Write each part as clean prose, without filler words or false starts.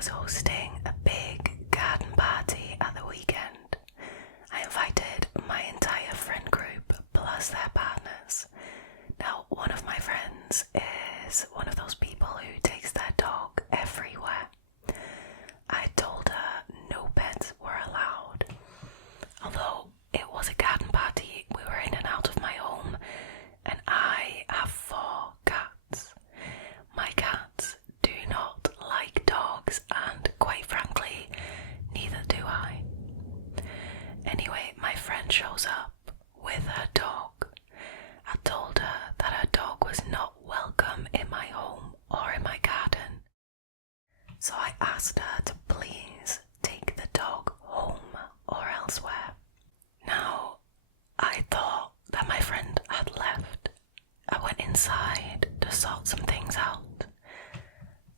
was hosting a big garden party at the weekend. I invited my entire friend group plus their partners. Now, one of my friends is one of those people who takes their dog everywhere. I told her no pets were allowed. Although it was a garden party, we were in and out of my home, and I have 4 cats. My cats do not like dogs, and quite frankly, neither do I. Anyway, my friend shows up with her dog. I told her that her dog was not welcome in my home or in my garden. So I asked her to please take the dog home or elsewhere. Now, I thought that my friend had left. I went inside to sort some things out.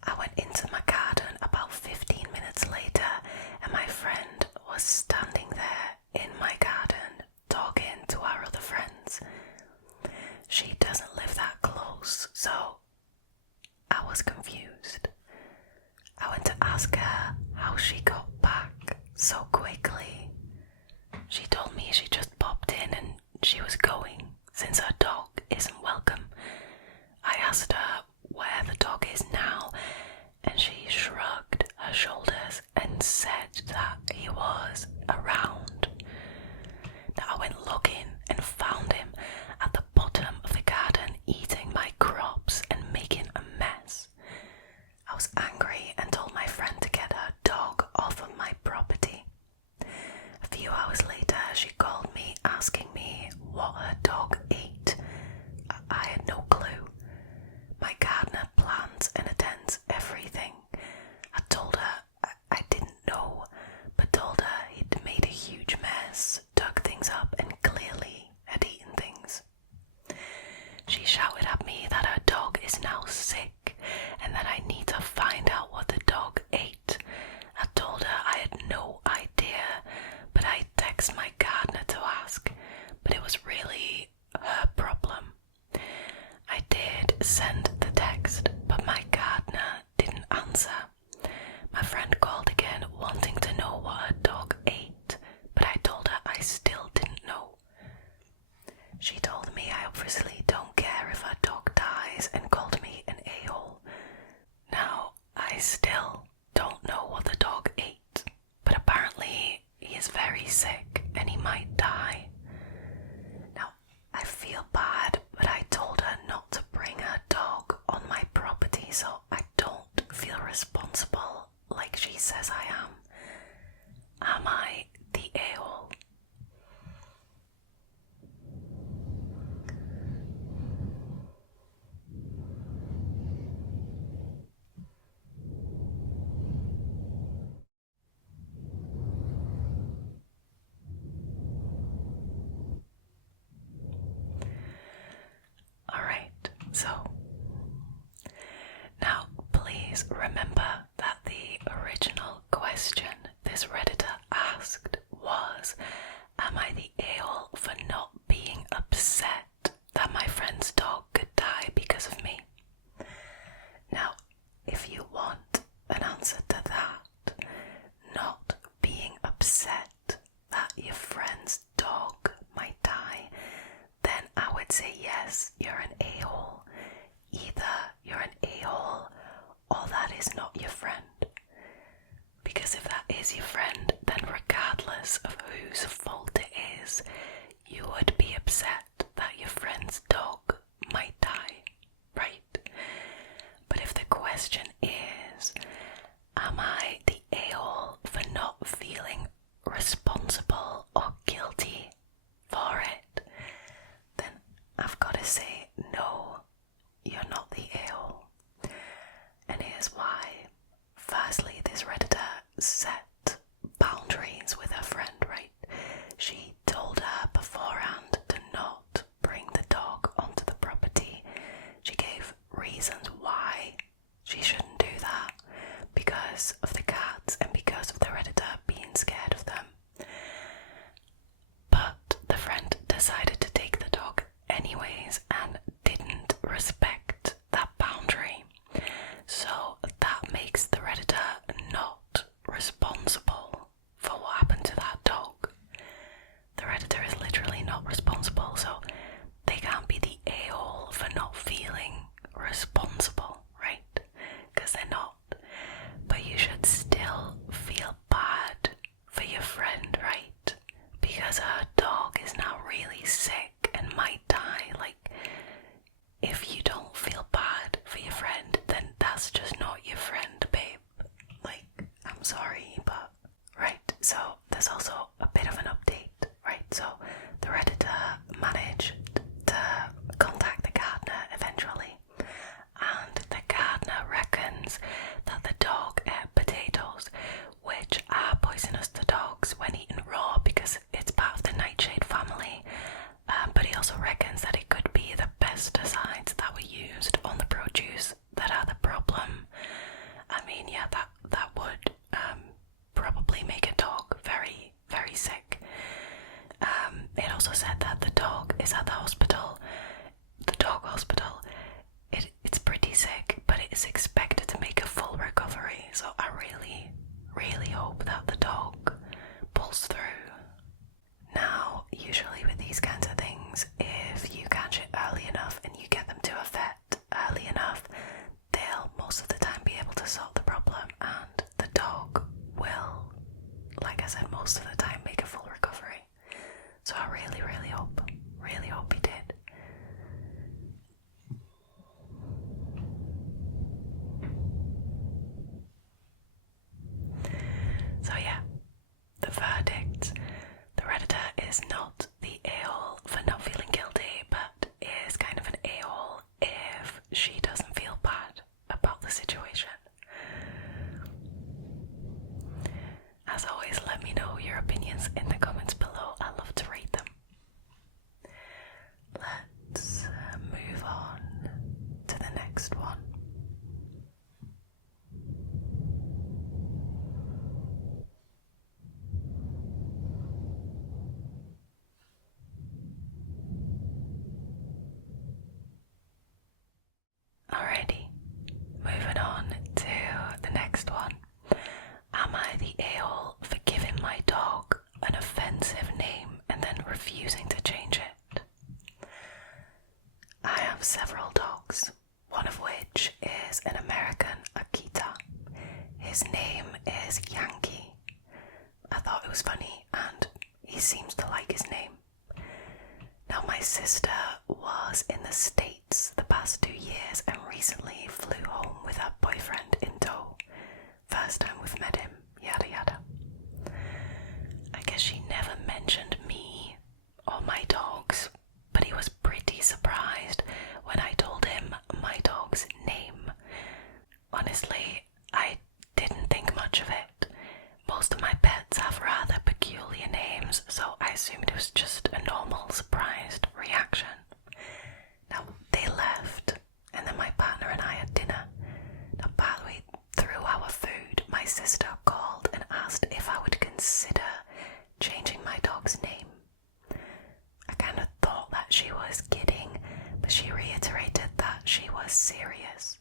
I went into my garden about 15 minutes later, and my friend was standing there in my garden talking to our other friends. She doesn't live that close, so I was confused. I went to ask her how she got back so quickly. She told me she just popped in and she was going since her dog isn't welcome. I asked her where the dog is now, and she shrugged her shoulders and said that he was around. Now I went looking and found him at the bottom of the garden eating my crops and making a mess. I was angry and told my friend to get her dog off of my property. A few hours later, she called me asking me what her dog ate. I had no clue. My gardener plants and attends everything. I told her I didn't know, but told her he'd made a huge mess, dug things up, and clearly had eaten things. She shouted at me that her dog is now sick and that I need to find out what the dog ate. I told her I had no idea, but I texted my gardener to ask, but it was really her problem. I did send the text, but my gardener didn't answer. My friend called again wanting to know what her dog ate, but I told her I still didn't know. She told me I obviously don't care if her dog dies and called me an a-hole. Now, I still don't know what the dog ate, but apparently he is very sick and he might die. Now, I feel bad, but I told her not to bring her dog on my property so I don't feel responsible like she says I am. Am I the a-hole? Alright, so now please remember that the original question this Redditor asked was, am I the a-hole for not being upset that my friend's dog could die because of me? Now, if you want an answer to that, not being upset that your friend's dog might die, then I would say yes, you're an a-hole. Either you're an a-hole or that is not your friend. Because if that is your friend, then regardless of whose fault it is, you would be upset that your friend's dog might die, right? But if the question is, am I the a-hole for not feeling responsible or guilty for it, then I've got to say no, you're not the a-hole. And here's why. Firstly, this Redditor set boundaries with her friend, right? She told her beforehand to not bring the dog onto the property. She gave reasons why she shouldn't do that, because of the cats and because of the Redditor being scared of them. But the friend decided to take the dog anyways and didn't respect that boundary. So that makes the Redditor not there's also a bit of an update, right? So the Redditor managed to contact the gardener eventually, and the gardener reckons that the dog ate potatoes, which are poisonous to dogs when eaten raw because it's part of the nightshade family. But he also reckons that it could be the pesticides that were used on the produce that are the problem. I mean, yeah, that would probably make a dog very, very sick. It also said that the dog is at the hospital, the dog hospital. It's pretty sick, but it is expected to make a full recovery, so I really, really hope that the dog pulls through. Now, usually with these kinds of things, if you catch it early enough and you get them to a vet early enough, they'll most of the time be able to solve the problem, and the dog will, like I said, most of the time make a full recovery. So I really, really hope he did. So yeah, the verdict. The Redditor is not the a-hole for not feeling guilty, but is kind of an a-hole if she doesn't feel bad about the situation. As always, let me know your opinions in the comments below. I love to read them. Let's move on to the next one. Alrighty, moving on to the next one. Am I the a-hole for giving my dog an offensive name and then refusing to change it? I have several dogs, one of which is an American Akita. His name is Yankee. I thought it was funny and he seems to like his name. Now, my sister was in the States the past 2 years and recently flew home with her boyfriend in tow. First time we've met him, yada yada. I guess she never mentioned me or my dogs, but he was pretty surprised when I told him my dog's name. Honestly, I didn't think much of it. Most of my pets have rather peculiar names, so I assumed it was just a normal surprised reaction. Now, they left, and then my partner and I had dinner. Now, partway through our food, my sister called and asked if I would consider changing my dog's name. I kind of thought that she was kidding, but she reiterated that she was serious.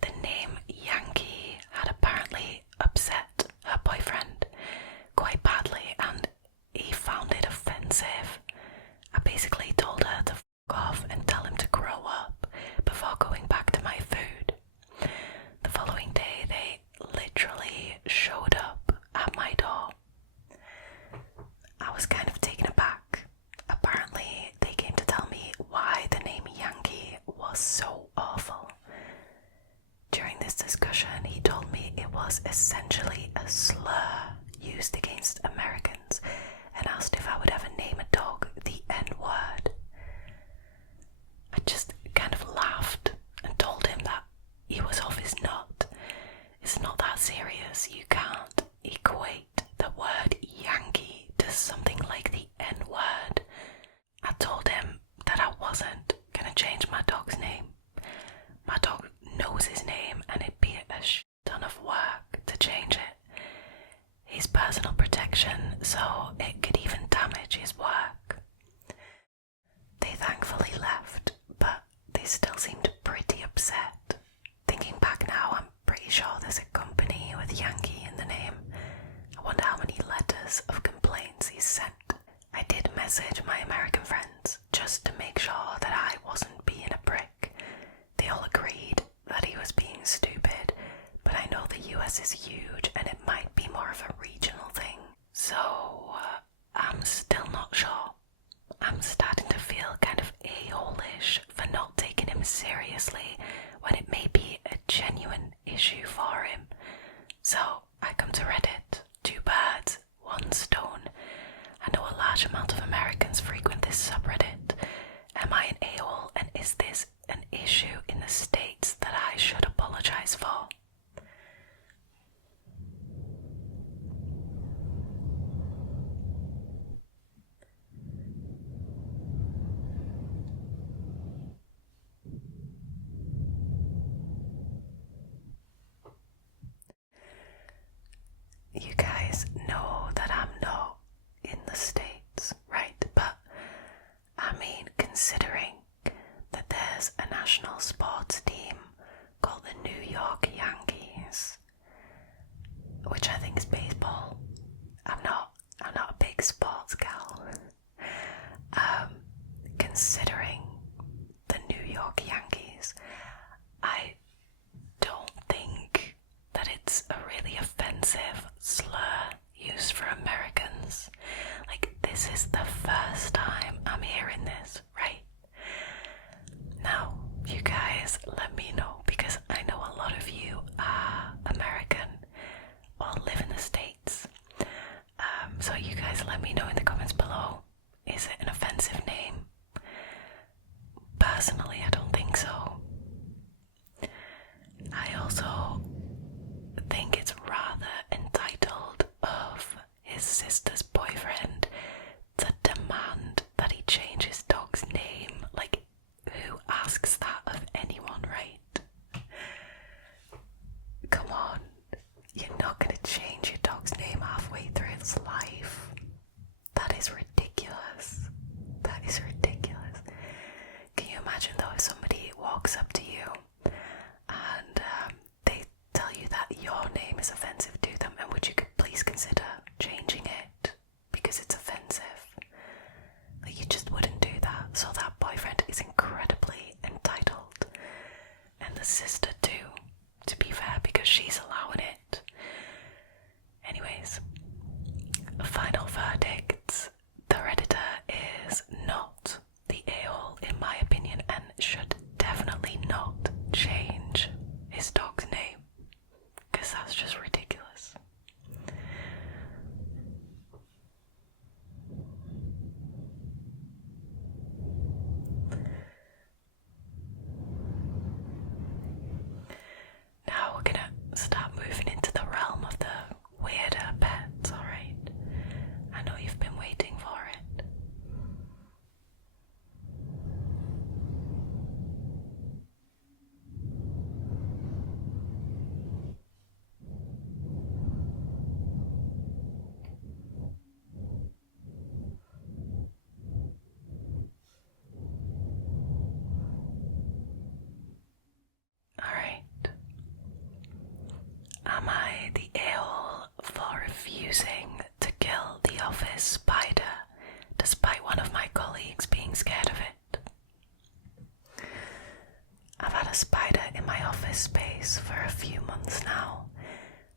The name Yankee had apparently upset her boyfriend quite badly, and he found it offensive. I basically told her to f*** off and tell him to grow up before going back to my food. The following day, they literally showed up at my door. I was kind of taken aback. Apparently, they came to tell me why the name Yankee was so awful. During this discussion, he told me it was essentially a slur used against Americans and asked if I would ever name a dog the N-word. I just kind of laughed and told him that he was off his nut. It's not that serious. You can't equate the word Yankee to something like the N-word. I told him that I wasn't gonna change my dog's name. My dog knows his name and it'd be a ton of work to change it. He's personal protection, so it could even damage his work. They thankfully left, but they still seemed pretty upset. Thinking back now, I'm pretty sure there's a company with Yankee in the name. I wonder how many letters of complaints he's sent. I did message my American friends just to make sure that I wasn't being a prick. They all agreed that he was being stupid, but I know the US is huge and it might be more of a regional thing. So, I'm still not sure. I'm starting to feel kind of a-hole-ish for not taking him seriously when it may be a genuine issue for him. So, I come to Reddit. 2 birds, 1 this subreddit? Am I an a-hole, and is this an issue in the States that I should apologize for? You guys know that I'm not in the States, right? But I mean, considering that there's a national sports team called the New York Yankees, which I think is baseball. I'm not a big sports gal. Considering the New York Yankees, I don't think that it's a really offensive slur used for Americans. Like, this is the first time I'm hearing this, right? Now, you guys let me know, because I know a lot of you are American or live in the States. So you guys let me know in the comments below, is it an offensive name? Personally, I don't think so. I also think it's rather entitled of his sister's boyfriend to demand that he change his dog's name. Like, who asks that of anyone, right? Come on, you're not going to change your dog's name halfway through its life. That is ridiculous. That is ridiculous. Can you imagine though if somebody walks up to you and they tell you that your name is offensive to them, and would you please consider changing it because it's offensive? Like, you just wouldn't do that. So that boyfriend is incredibly entitled, and the sister too, to be fair, because she's allowing it. Anyways, final verdicts. The Redditor is not the a-hole in my opinion, and should definitely not change his dog's name, because that's just ridiculous. Now we're gonna start moving into the realm of the weirder pets, alright? I know you've been waiting for it. Alright. Am I the a-hole for refusing to kill the office spider despite one of my colleagues being scared of it? I've had a spider in my office space for a few months now,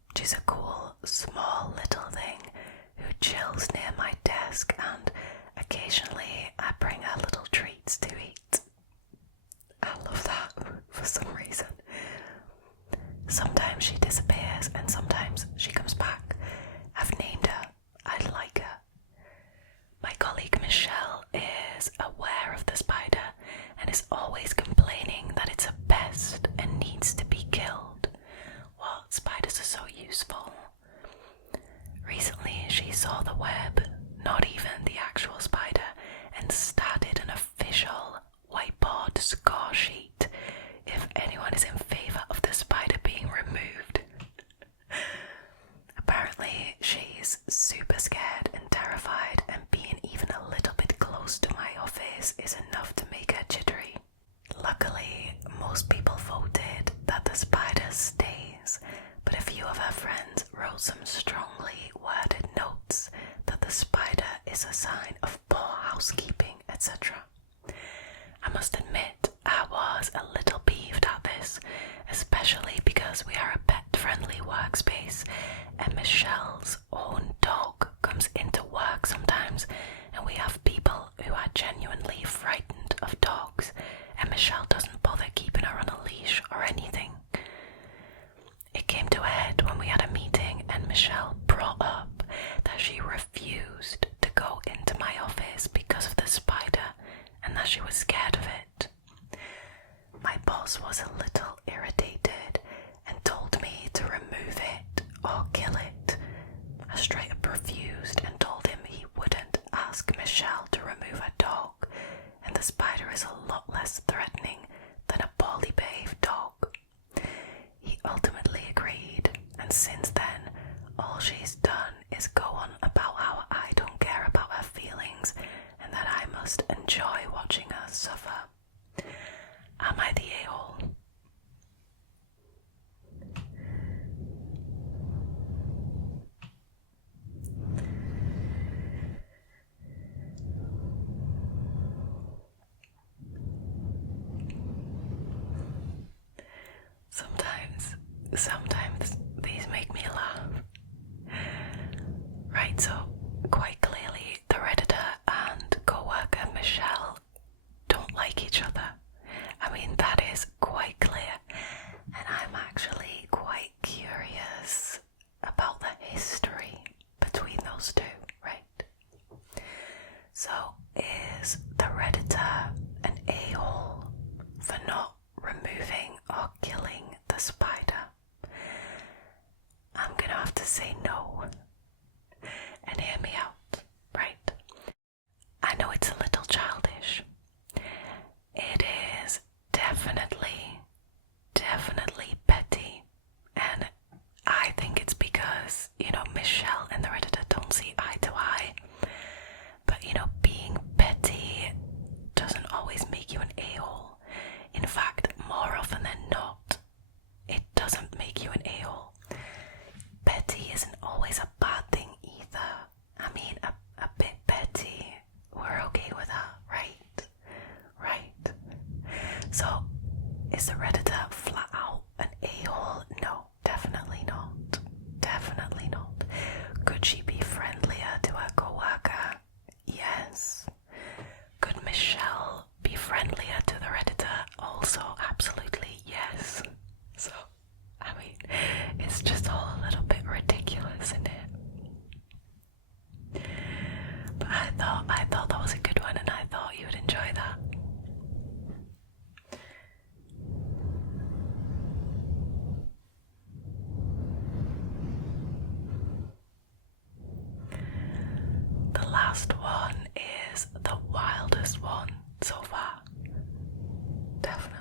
which is a cool, small little thing who chills near my desk, and occasionally I bring her little treats to eat. I love that for some reason. Sometimes she disappears and sometimes she comes back. I've named her. I like her. My colleague Michelle is aware of the spider and is always complaining that it's a pest and needs to be killed. What, spiders are so useful. Recently she saw the web, not even the actual spider, and started an official whiteboard score sheet if anyone is in favour of the spider being removed. Apparently she's super scared and terrified, and being even a little bit close to my office is enough to make her jittery. Luckily, most people voted that the spider stays, but a few of her friends wrote some strongly worded notes that the spider is a sign of poor housekeeping, etc. I must admit, I was a little peeved at this, especially because we are a pet-friendly workspace, and Michelle's own dog comes into work sometimes, and we have people who are genuinely frightened of dogs, and Michelle doesn't bother keeping her on a leash or anything. It came to a head when we had a meeting, and Michelle brought up that she refused to go into my office because of the spider and since then, all she's done is go on about how I don't care about her feelings and that I must enjoy watching her suffer. Am I the a-hole? Sometimes these make me laugh. Right, so quite clearly the Redditor and co-worker Michelle don't like each other. I mean, that is quite clear, and I'm actually quite curious about the history between those two, right? So, is the Redditor an a-hole for not removing or killing the spider? I'm gonna have to say no. And hear me out, right? I know it's a little childish. It is definitely petty. And I think it's because, Michelle and the Redditor don't see eye to eye. But, being petty doesn't always make you an a-hole. In fact, more often than not, it doesn't make you an a-hole. Petty isn't always a bad thing either. I mean, a bit petty, we're okay with that, right? Right. So, is the Redditor flat out an a-hole? No, definitely not. Definitely not. Could she be friendlier to her co-worker? Yes. Could Michelle be friendlier to the Redditor? Also, absolutely yes. So, I mean, it's just all a little bit ridiculous, isn't it? But I thought that was a good one, and I thought you would enjoy that. The last one is the wildest one so far. Definitely.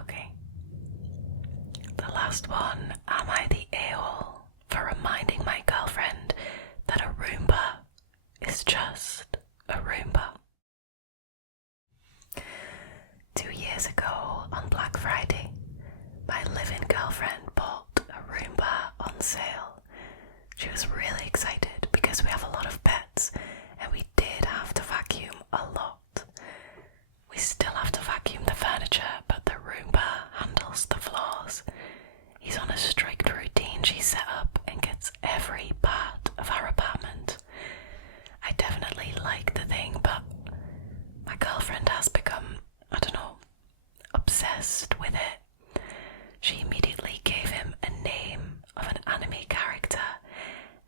Okay. The last one, am I the a-hole for reminding my girlfriend that a Roomba is just a Roomba? 2 years ago on Black Friday, my live-in girlfriend bought a Roomba on sale. She was really excited because we have a lot of pets and we did have to vacuum a lot. We still have to vacuum the furniture, but the Roomba handles the floors. He's on a strict routine she set up and gets every part of our apartment. I definitely like the thing, but my girlfriend has become, obsessed with it. She immediately gave him a name of an anime character,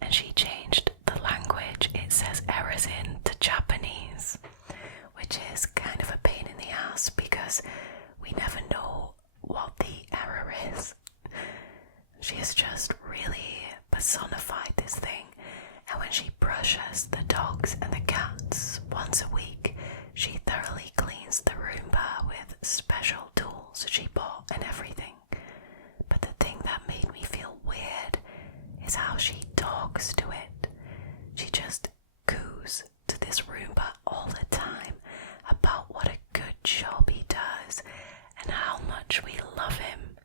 and she changed the language it says errors in to Japanese, which is kind of a pain in the ass because we never know what the error is. She has just really personified this thing, and when she brushes the dogs and the cats once a week, she thoroughly cleans the Roomba with special tools she bought and everything. But the thing that made me feel weird is how she talks to it. She just coos to this Roomba all the time about what a good job he does and how much we love him,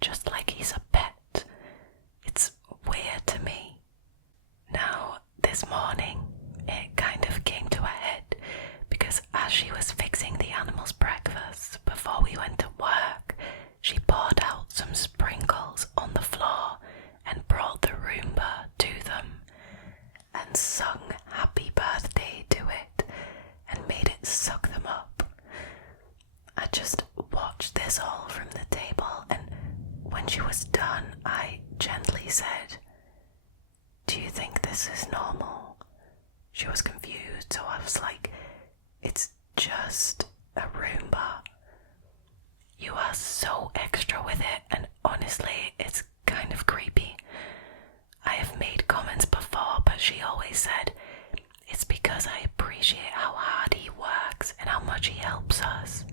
just like he's a pet. It's weird to me. Now, this morning, it kind of came to a head because as she was fixing the animals' breakfast before we went to work, she poured out some sprinkles on the floor and brought the Roomba to them and sung happy birthday to it and made it suck them up. I just watched this all from the table, and when she was done, I gently said, "Do you think this is normal?" She was confused, so I was like, It's just a Roomba. You are so extra with it, and honestly, it's kind of creepy. I have made comments before, but she always said, it's because I appreciate how hard he works and how much he helps us.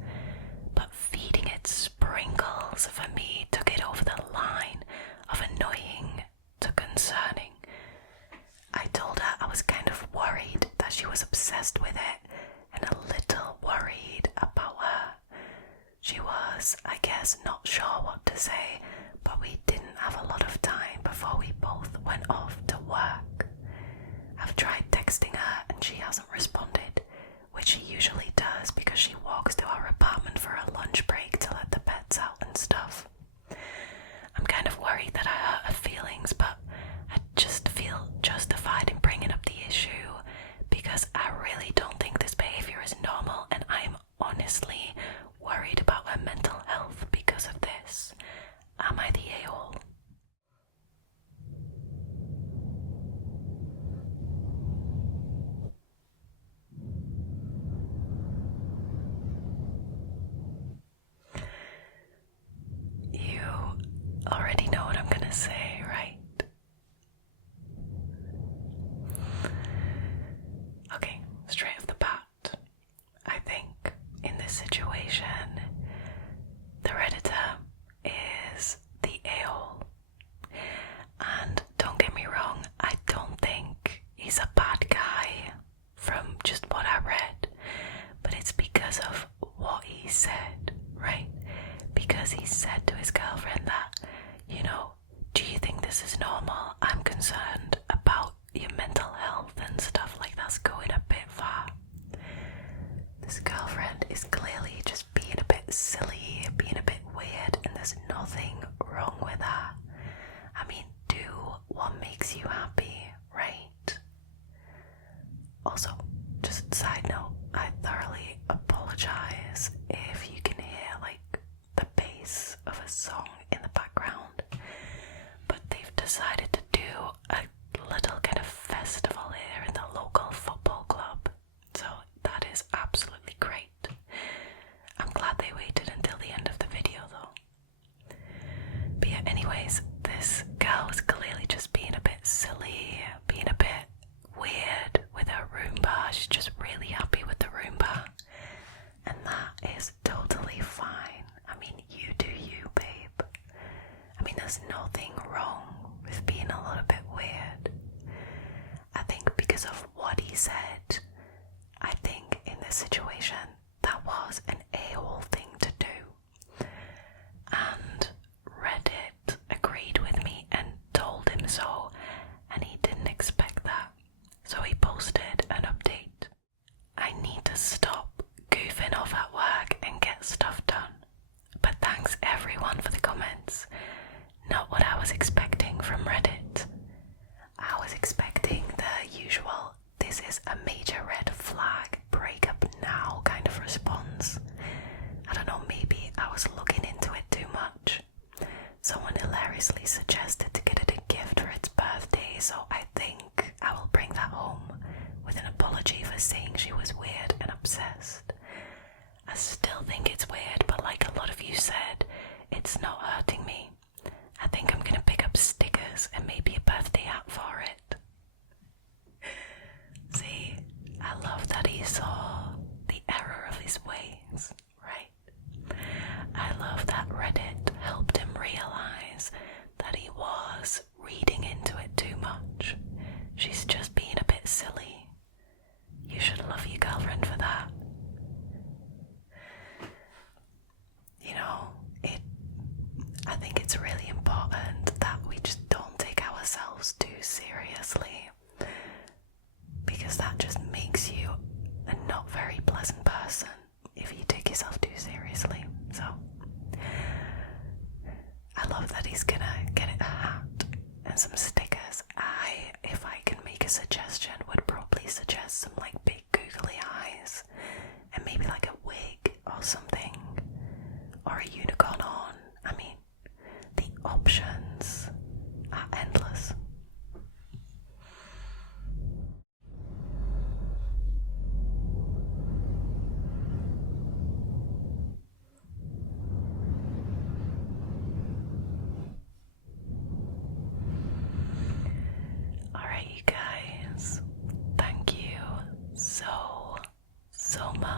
But feeding it sprinkles for me took it over the line of annoying to concerning. I told her I was kind of worried that she was obsessed with it and a little worried about her. She was, I guess, not sure what to say, but we didn't have a lot of time before we both went off to work. I've tried texting her and she hasn't responded, which she usually does because she walks to our apartment for a lunch break to let the pets out and stuff. I'm kind of worried that I hurt her feelings, but I just feel justified in bringing up the issue because I really don't think this behavior is normal, and I am honestly worried about her mental health because of this. Am I the a-hole? You already know what I'm gonna say, right? Okay, straight off the bat, I think in this situation, the Redditor is the a-hole. And don't get me wrong, I don't think he's a bad guy from just what I read, but it's because of what he said, right? Because he said to his girlfriend that, do you think this is normal? I'm concerned about your mental health and stuff like that's going a bit far. This girlfriend is clearly just being a bit silly, being a bit weird, and there's nothing wrong with that. I mean, do what makes you happy, right? Also, just side note, I thoroughly apologize if you can hear the bass of a song in the background, but they've decided to do a little kind of festival here in the local football club, so that is absolutely great. I'm glad they waited until the end of the video though. But yeah, anyways, this girl was clearly just being a bit silly, being a bit weird with her Roomba. She's just really happy with the Roomba, and that is totally fine. I mean, you do you, babe. I mean, there's nothing wrong with being a little bit weird. I think because of what he said, I think in this situation that was an a-hole thing to do. And Reddit agreed with me and told him so, and he didn't expect that. So he posted an update. I need to stop goofing off at work and get stuff done. But thanks everyone for the comments. Not what I was expecting from Reddit. I was expecting the usual, this is a major red flag, break up now kind of response.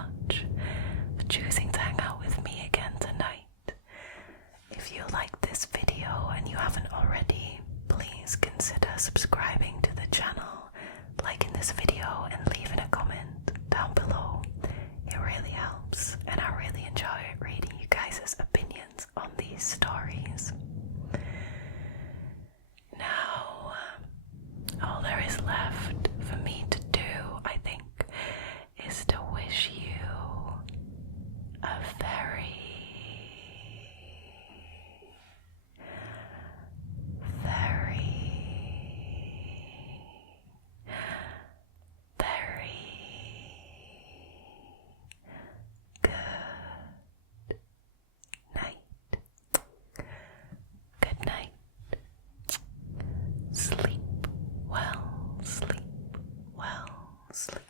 much for choosing to hang out with me again tonight. If you like this video and you haven't already, please consider subscribing to the channel, liking this video and leaving a comment down below. It really helps and I really enjoy reading you guys' opinions on these stories. Now, all there is left for me to do, I think, is to wish you a very, very good night. Good night. Sleep well, sleep well, sleep